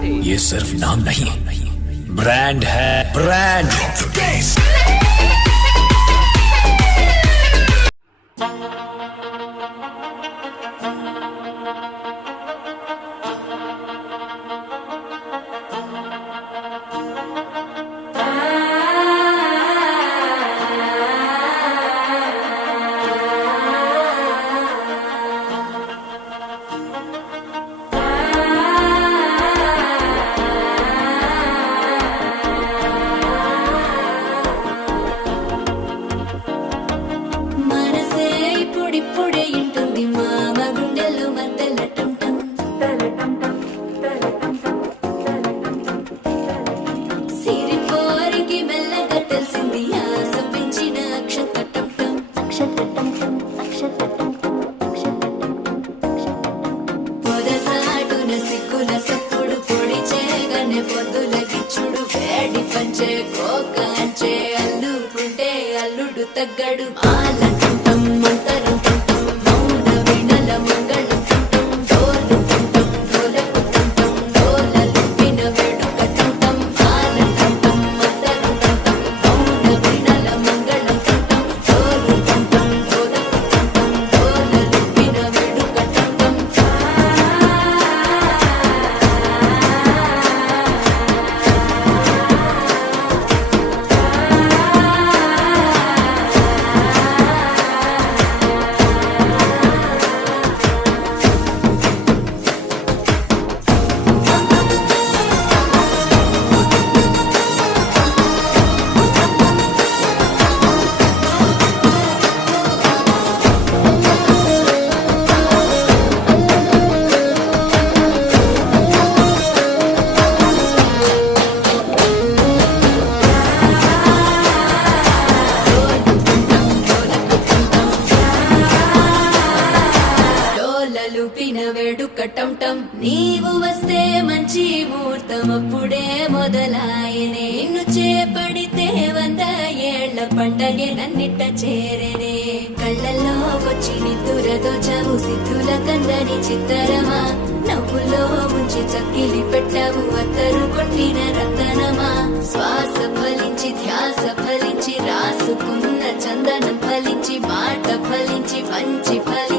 ये सिर्फ नाम नहीं, ब्रांड है, ब्रांड। అల్లుడు తగ్గడు ఆలంటుంటం మంతరంటుంటం మౌన వినల మంగళంటుంటం డోలుతుంటం డోలకుంటుంటం డోలలు విన వేడుకటుంటం ఆలంటుంటం మంతరంటుంటం మౌన వినల మంగళంటుంటం డోలుతుంటం డోలకుంటుంటం డోలలు విన వేడుకటుంటం వేడుకటంటం నీవు వస్తే మంచి ముహూర్తం అప్పుడే మొదలాయనే నిన్ను చేపడితే 100 ఏళ్ల పండగే నన్నిట్ట చేరనే కళ్ళల్లో వచ్చి నిద్దురతో చవు సిద్ధుల కందని చిత్తరమా నవ్వులో ఉంచి చక్కిలి పెట్టవు అత్తరు కొట్టిన రతనమా శ్వాస ఫలించి ధ్యాస ఫలించి రాసుకున్న చందనం ఫలించి మాట ఫలించి పంచి ఫలి